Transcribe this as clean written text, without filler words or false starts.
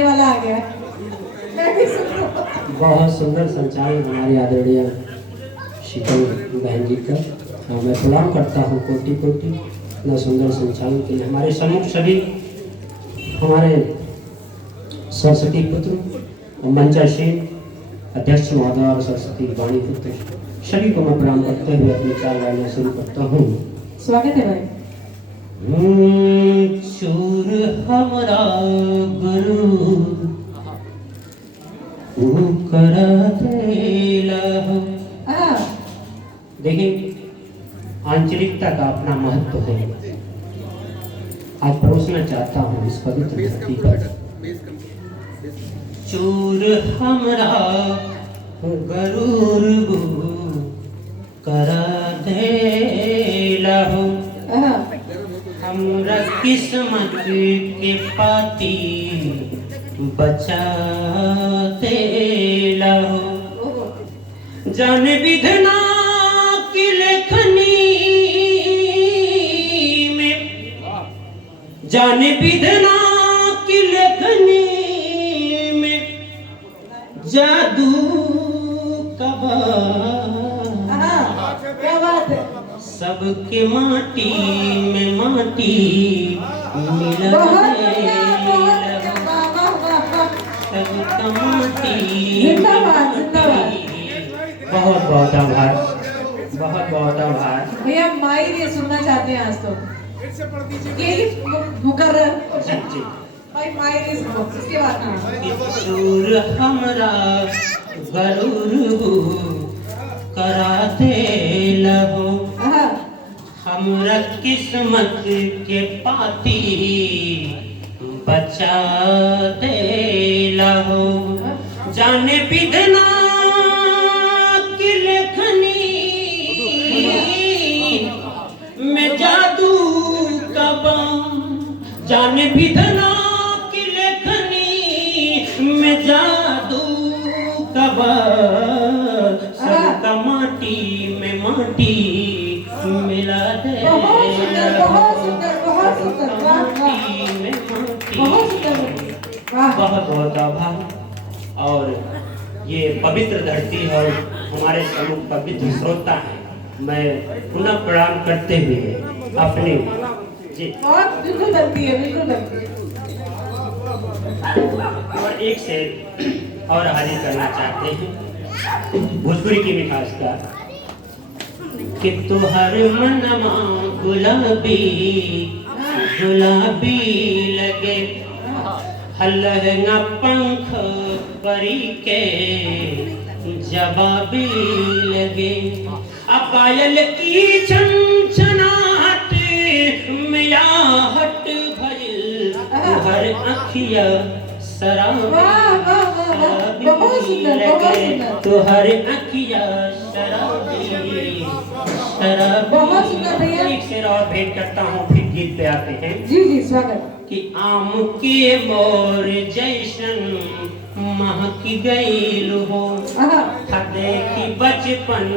गाने वाला आ गया। बहुत सुंदर संचालन हमारी आदरणीय शीतल बहन जी का। हाँ, मैं प्रणाम करता हूँ कोटि कोटि इतना सुंदर संचालन के लिए। हमारे सम्मुख सभी हमारे सरस्वती पुत्र और मंचासीन अध्यक्ष महोदय और सरस्वती वाणी पुत्र सभी को मैं प्रणाम करते हुए अपनी 4 लाइनें शुरू करता हूँ। स्वागत है भाई। चूर हमरा गुरु देखिए, आंचलिकता का अपना महत्व है। आज परोसना चाहता हूँ इस पवित्र धरती पर। चूर हमरा गरूर करा देला हो, हमरा किस्मत के पाती बचा देला हो। जान विधना की लेखनी में, जान विधना की लेखनी में जादू कबा सबके माटी में माटी मिला सबका माटी। बहुत बहुत आभार, बहुत बहुत आभार भैया। मायर ये सुनना चाहते हैं आज तो यही मुकर्रर जी जी भाई। मायर ये सुनो, इसके बाद ना चूर हमरा गरूर करा देला हो, हमरा किस्मत के पाती बचा देला हो। जाने विधना की लेखनी में जादू का बाण, जाने विधना की लेखनी में जादू का बाण सबका माटी में माटी मिला दे। बहुत सुंदर, बहुत सुंदर, बहुत सुंदर, माटी में माटी। बहुत सुंदर, बहुत बहुत आभार। और ये पवित्र धरती है और हमारे सम्मुख पवित्र श्रोता है। मैं पुनः प्रणाम करते हुए अपने जी बहुत बिल्कुल बनती है, बिल्कुल बनती है। और एक शेर और हाजिर करना चाहते हैं भोजपुरी की मिठास का कि तुहर मनमा गुलाबी गुलाबी लगे, हल्लंगा पंख परी के जवाबी लगे। पायल की छनछनाहट में आहट भइल तुहर अखिया शराबी लगे, तुहर अखिया शराबी शराबी। बहुत सुंदर भैया। एक शेर और भेंट करता हूँ, फिर गीत पे आते हैं। जी जी स्वागत। कि आम के मोर जैसन महक गईल हो, देखी बचपन